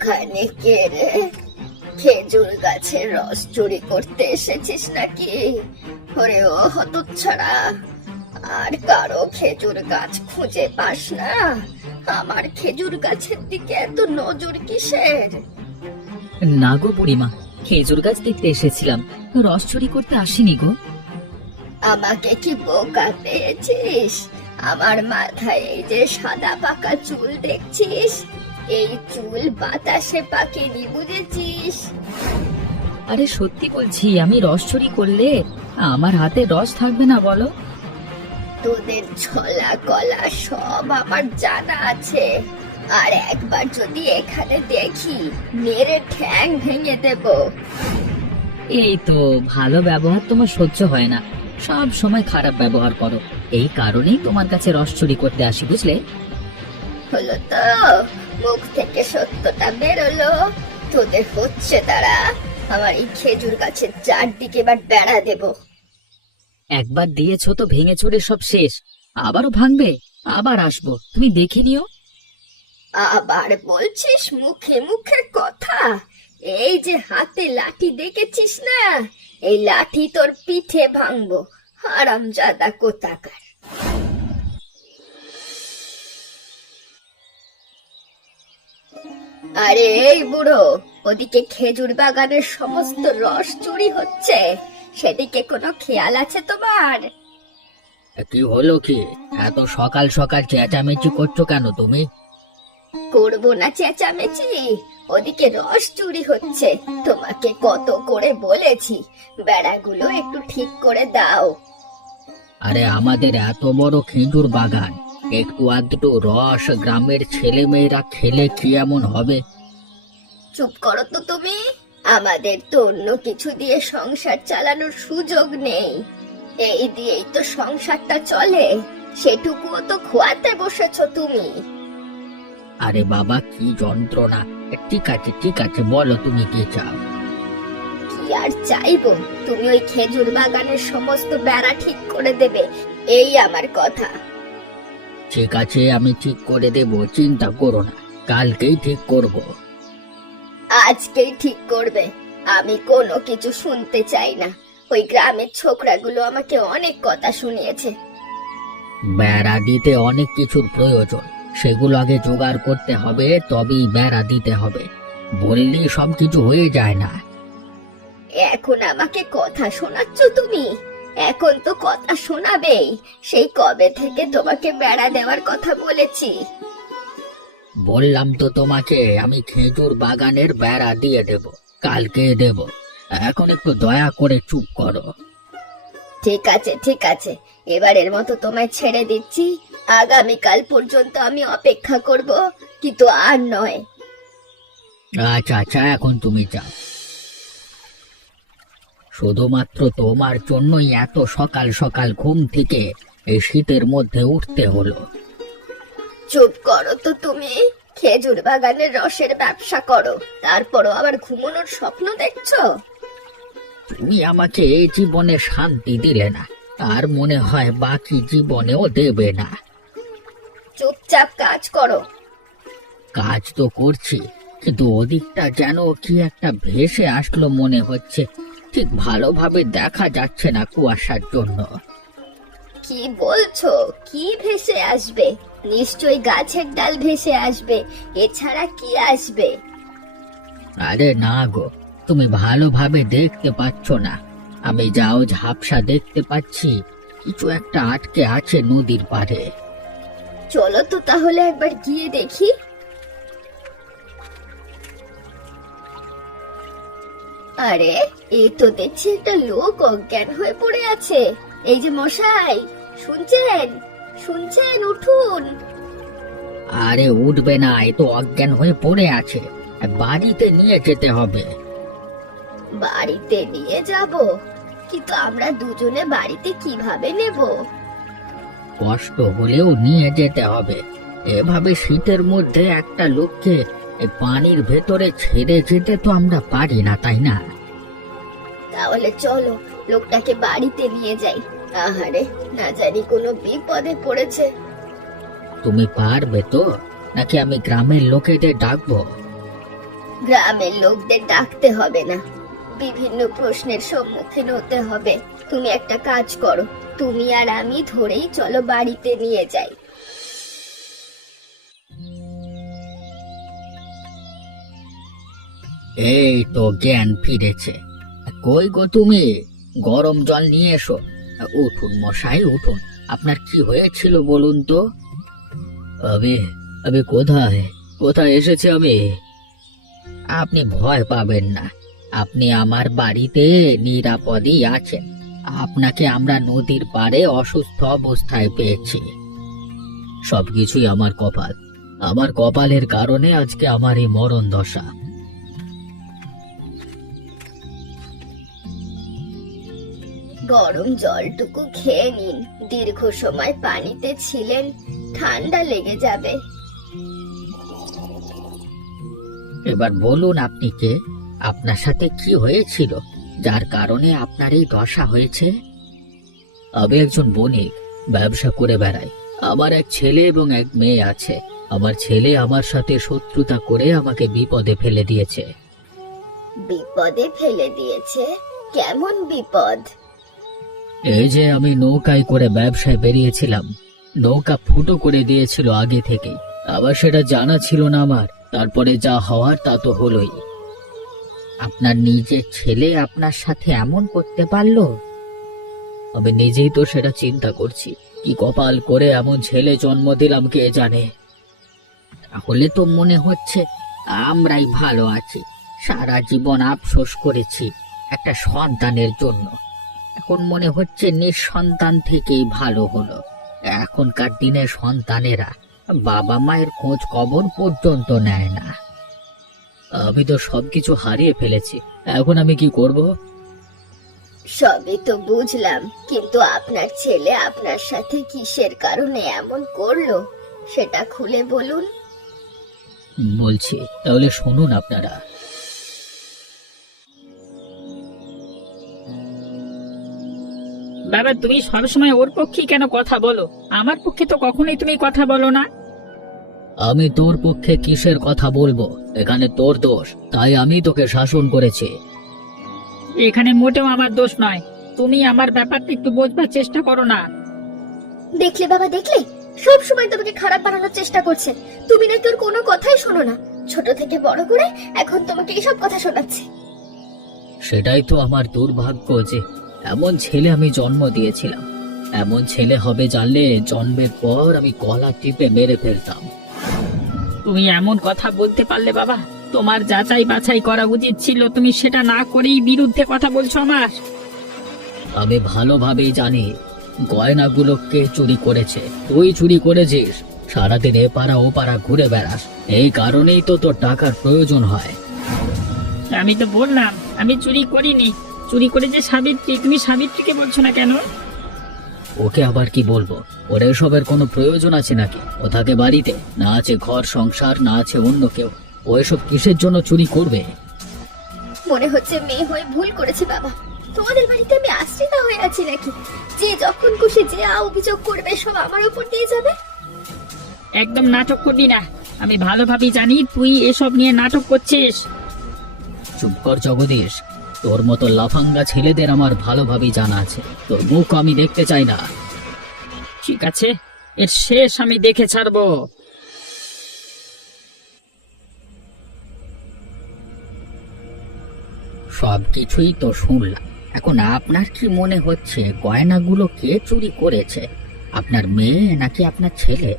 ওখানে কে রে? খেজুর গাছের রস চুরি করতে এসেছিস নাকি? ওরে ও হতচ্ছাড়া, আর কারো খেজুর গাছ খুঁজে পাস না? আমার খেজুর গাছের দিকে এত নজর কিসের? না গো বুড়িমা, খেজুর গাছ দেখতে এসেছিলাম, রস চুরি করতে আসিনি গো। আমাকে কি বোকা পেয়েছিস? আমার মাথায় এই যে সাদা পাকা চুল দেখছিস, এই চুল বাতাসে পাকেনি, বুঝেছিস? আরে সত্যি বলছি, আমি রস চুরি করলে আমার হাতে রস থাকবে না বলো? তোদের ছলা কলা সব আমার জানা আছে, আর একবার যদি এখানে দেখি মেরে ঠ্যাং ভেঙে দেব। এই তো, ভালো ব্যবহার তোমার সহ্য হয় না, সব সময় খারাপ ব্যবহার করো, এই কারণেই তোমার কাছে রস চুরি করতে আসি, বুঝলে? হলো তো, মুখ থেকে সত্যটা বেরোলো। তোদের হচ্ছে তারা, আমার এই খেজুর গাছের চারদিকে এবার বেড়া দেব। একবার দিয়েছো তো ভেঙে চুরে সব শেষ, আবারও ভাঙবে? আবার আসবো, তুমি দেখে নিও। আবার বলছিস মুখে মুখে কথা? এই যে হাতে লাঠি দেখেছিস না, এই লাঠি তোর পিঠে ভাঙবো, হারামজাদা কোথাকার। আরে এই বুড়ো, ওদিকে খেজুর বাগানের সমস্ত রস চুরি হচ্ছে, সেদিকে কোনো খেয়াল আছে তোমার? কি হলো কি? এত সকাল সকাল চেঁচামেচি করছো কেন তুমি? করবো না চেঁচামেচি? ওদিকে রস চুরি হচ্ছে, তোমাকে কত করে বলেছি বেড়াগুলো একটু ঠিক করে দাও। আরে আমাদের এত বড় খেজুর বাগান, একটু আধটু রস গ্রামের ছেলে মেয়েরা খেলে কি এমন হবে? চুপ করো তো তুমি, আমাদের তো অন্য কিছু দিয়ে সংসার চালানোর সুযোগ নেই, এই দিয়েই তো সংসারটা চলে, সেটুকুও তো খোয়াতে বসেছো তুমি। আরে বাবা, কি যন্ত্রণা! ঠিক আছে ঠিক আছে, বলো তুমি কি চাও। কি আর চাইবো, তুমি ওই খেজুর বাগানের সমস্ত বেড়া ঠিক করে দেবে, এই আমার কথা। ঠিক আছে, আমি ঠিক করে দেব, চিন্তা করো না, কালকেই ঠিক করব। আজকেই ঠিক করবে? আমি কোনো কিছু শুনতে চাই না, ওই গ্রামের ছোকরাগুলো আমাকে অনেক কথা শুনিয়েছে। বেড়া দিতে অনেক কিছুর প্রয়োজন, সেগুলো আগে জোগাড় করতে হবে, তবেই বেড়া দিতে হবে, বললেই সবকিছু হয়ে যায় না। এখন আমাকে কথা শোনাচ্ছ তুমি? এখন তো কথা শোনাবেই, সেই কবে থেকে তোমাকে বেড়া দেওয়ার কথা বলেছি। বললাম তো তোমাকে, আমি খেজুর বাগানের বেড়া দিয়ে দেব, কালকে দেব, এখন একটু দয়া করে চুপ করো। ঠিক আছে ঠিক আছে, এবারের মতো তোমায় ছেড়ে দিচ্ছি, আগামীকাল পর্যন্ত আমি অপেক্ষা করব, কিন্তু আর নয়। আচ্ছা আচ্ছা, এখন তুমি যাও। শুধুমাত্র তোমার জন্যই এত সকাল সকাল ঘুম থেকে এই শীতের মধ্যে উঠতে হলো। চুপ করো তো তুমি, খেজুর বাগানের রসের ব্যবসা করো, তারপরও আবার ঘুমানোর স্বপ্ন দেখছো? তুমি আমাকে এই জীবনে শান্তি দিলে না, আর মনে হয় বাকি জীবনেও দেবে না। চুপচাপ কাজ করো। কাজ তো করছি, কিন্তু ওদিকটা যেন কি একটা ভেসে আসলো মনে হচ্ছে, ঠিক ভালোভাবে দেখা যাচ্ছে না কুয়াশার জন্য। কি বলছো? কি ভেসে আসবে? নিশ্চয়ই গাছের ডাল ভেসে আসবে, এছাড়া কি আসবে? আরে না গো, তুমি ভালোভাবে দেখতে পাচ্ছ না, আমি যাও ঝাপসা দেখতে পাচ্ছি, কিছু একটা আটকে আছে নদীর পাড়ে। চলো তো তাহলে একবার গিয়ে দেখি। আরে এই তো দেখছি একটা লোক অজ্ঞান হয়ে পড়ে আছে। এই যে মশাই, শুনছেন? শুনছেন? উঠুন। আরে উঠবে না, এ তো অজ্ঞান হয়ে পড়ে আছে, বাড়িতে নিয়ে যেতে হবে। বাড়িতে নিয়ে যাব? কিন্তু আমরা দুজনে বাড়িতে কিভাবে নেব? কষ্ট হলেও নিয়ে যেতে হবে, এভাবে শীতের মধ্যে একটা লোককে এই পানির ভেতরে ছেড়ে যেতে তো আমরা পারি না, তাই না? তাহলে চলো লোকটাকে বাড়িতে নিয়ে যাই। আহারে, না জানি কোনো বিপদে পড়েছে। তুমি পারবে তো, নাকি আমি গ্রামের লোকেদের ডাকবো? গ্রামের লোকদের ডাকতে হবে না, বিভিন্ন প্রশ্নের সম্মুখীন হতে হবে। তুমি একটা কাজ করো, তুমি আর আমি ধরেই চলো বাড়িতে নিয়ে যাই। এই তো জ্ঞান ফিরেছে। কই গো তুমি, গরম জল নিয়ে এসো। উঠুন মশাই উঠুন, আপনার কি হয়েছিল বলুন তো। আমি আমি কোথায় কোথায় এসেছি আমি? আপনি ভয় পাবেন না, আপনি আমার বাড়িতে নিরাপদেই আছেন। আপনাকে আমরা নদীর পাড়ে অসুস্থ অবস্থায় পেয়েছি। সবকিছুই আমার কপাল, আমার কপালের কারণে আজকে আমার এই মরণ দশা। গরম জলটুকু খেয়ে নিন, দীর্ঘ সময় পানিতে ছিলেন, ঠান্ডা লেগে যাবে। এবার বলুন আপনি কে, আপনার সাথে কি হয়েছিল যার কারণে আপনার এই দশা হয়েছে? আমি একজন বণিক, ব্যবসা করে বেড়াই। আমার এক ছেলে এবং এক মেয়ে আছে। আমার ছেলে আমার সাথে শত্রুতা করে আমাকে বিপদে ফেলে দিয়েছে। বিপদে ফেলে দিয়েছে? কেমন বিপদ? এই যে আমি নৌকায় করে ব্যবসায় বেরিয়েছিলাম, নৌকা ফুটো করে দিয়েছিল আগে থেকে, আবার সেটা জানা ছিল না আমার। তারপরে যা হওয়ার তা তো হলোই। আপনার নিজের ছেলে আপনার সাথে এমন করতে পারলো? আমি নিজেই তো সেটা চিন্তা করছি, কি কপাল করে এমন ছেলে জন্ম দিলাম কে জানে। তাহলে তো মনে হচ্ছে আমরাই ভালো আছি। সারা জীবন আফসোস করেছি একটা সন্তানের জন্য, এখন মনে হচ্ছে নিঃসন্তান থেকেই ভালো হলো। এখনকার দিনে সন্তানেরা বাবা মায়ের খোঁজ খবর পর্যন্ত নেয় না। আমি তো সবকিছু হারিয়ে ফেলেছি, এখন আমি কি করব? সবই তো বুঝলাম, কিন্তু আপনার ছেলে আপনার সাথে কিসের কারণে এমন করলো সেটা খুলে বলুন। বলছি, তাহলে শুনুন আপনারা। বাবা, তুমি সবসময় ওর পক্ষে কেন কথা বলো? আমার পক্ষে তো কখনোই তুমি কথা বলো না। আমি তোর পক্ষে কিসের কথা বলবো? এখানে তোর দোষ, তাই আমি তোকে শাসন করেছি। এখানে মোটেও আমার দোষ নয়, তুমি আমার ব্যাপারটা একটু বোঝবার চেষ্টা করো না। দেখলে বাবা, দেখলে সব সময় তোমাকে খারাপ বানানোর চেষ্টা করছে। তুমি নাকি ওর কোনো কথাই শোনো না, ছোট থেকে বড় করে এখন তোমাকে এইসব কথা শোনাচ্ছে। সেটাই তো আমার দুর্ভাগ্য যে এমন ছেলে আমি জন্ম দিয়েছিলাম। এমন ছেলে হবে জানলে জন্মের পর আমি গলা টিপে মেরে ফেলতাম। তুমি এমন কথা বলতে পারলে বাবা? তোমার যাচাই বাছাই করা উচিত ছিল, তুমি সেটা না করেই বিরুদ্ধে কথা বলছো আমার। আমি ভালোভাবেই জানি গয়নাগুলো কে চুরি করেছে। তুই চুরি করেছিস, সারাদিন এ পাড়া ও পাড়া ঘুরে বেড়াস, এই কারণেই তো তোর টাকার প্রয়োজন হয়। আমি তো বললাম আমি চুরি করিনি, চুরি করে যে সাবিত্রী, তুমি সাবিত্রীকে বলছো না কেন? ওকে আবার কি বলবো? ওর এসবের কোনো প্রয়োজন আছে নাকি? ও থাকে বাড়িতে, না আছে ঘর সংসার, না আছে অন্য কেউ। ও এসব কিসের জন্য চুরি করবে? মনে হচ্ছে মেয়ে হয়ে ভুল করেছি বাবা। তোমাদের বাড়িতে আমি আশ্রিতা হয়ে আছি নাকি? যে যখন খুশি যে অভিযোগ করবে সব আমার উপর দিয়ে যাবে। একদম নাটক করবি না, আমি ভালোভাবেই জানি তুই এসব নিয়ে নাটক করছিস। চুপ কর জগদীশ, তোর মতো লাফাঙ্গা ছেলেদের আমার ভালোভাবেই জানা আছে। তোর মুখ আমি দেখতে চাই না। ঠিক আছে, এর শেষ আমি দেখে ছাড়বো। সবকিছুই তো শুনলাম, এখন আপনার কি মনে হচ্ছে গয়নাগুলো কে চুরি করেছে? আপনার মেয়ে নাকি আপনার ছেলে?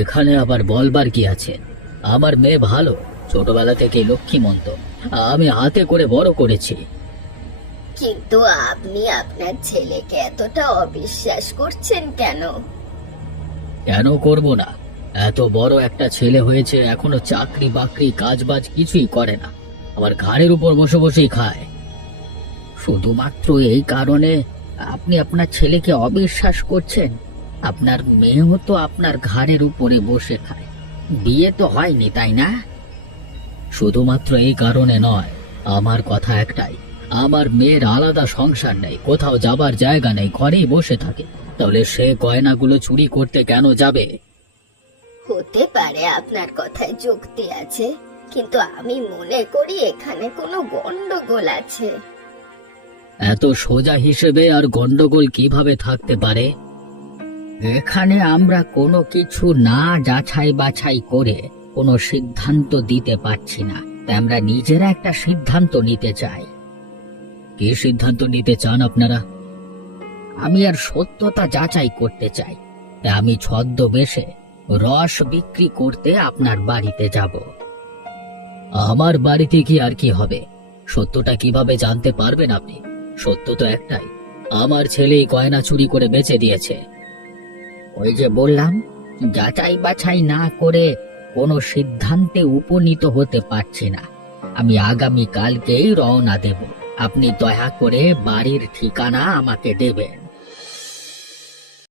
এখানে আবার বলবার কি আছে? আমার মেয়ে ভালো, ছোটবেলা থেকে লক্ষ্মীমন্ত, আমি হাতে করে বড় করেছি। কিন্তু আপনি আপনার ছেলেকে এতটা অবিশ্বাস করছেন কেন? কেন করব না? এত বড় একটা ছেলে হয়েছে, এখনো চাকরি বাকরি কাজ বাজ কিছুই করে না, আমার ঘাড়ের উপর বসে বসেই খায়। শুধুমাত্র এই কারণে আপনি আপনার ছেলেকে অবিশ্বাস করছেন? আপনার মেয়েও তো আপনার ঘাড়ের উপরে বসে খায়, বিয়ে তো হয়নি তাই না? শুধুমাত্র এই কারণে নয়, আমার কথা একটাই, আমার মেয়ের আলাদা সংসার নেই, কোথাও যাবার জায়গা নেই, ঘরেই বসে থাকে। তাহলে সে গয়নাগুলো চুরি করতে কেন যাবে? হতে পারে আপনার কথায় যুক্তি আছে, কিন্তু আমি মনে করি এখানে কোনো গন্ডগোল আছে। এত সোজা হিসেবে আর গন্ডগোল কিভাবে থাকতে পারে? এখানে আমরা কোনো কিছু না যাচাই বাছাই করে কোনো সিদ্ধান্ত দিতে পারছি না, তাই আমরা নিজেরা একটা সিদ্ধান্ত নিতে চাই। কি সিদ্ধান্ত নিতে চান আপনারা? আমি আর সত্যতা যাচাই করতে চাই, তাই আমি ছদ্মবেশে রস বিক্রি করতে আপনার বাড়িতে যাব। আমার বাড়িতে কি আর কি হবে? সত্যটা কিভাবে জানতে পারবেন আপনি? সত্য তো একটাই, আমার ছেলেই গয়না চুরি করে বেচে দিয়েছে। ওই যে বললাম, যাচাই বাছাই না করে কোনো সিদ্ধান্তে উপনীত হতে পারছি না। আমি আগামী কালকেই রওনা দেব। আপনি দয়া করে বাড়ির ঠিকানা আমাকে দেবেন।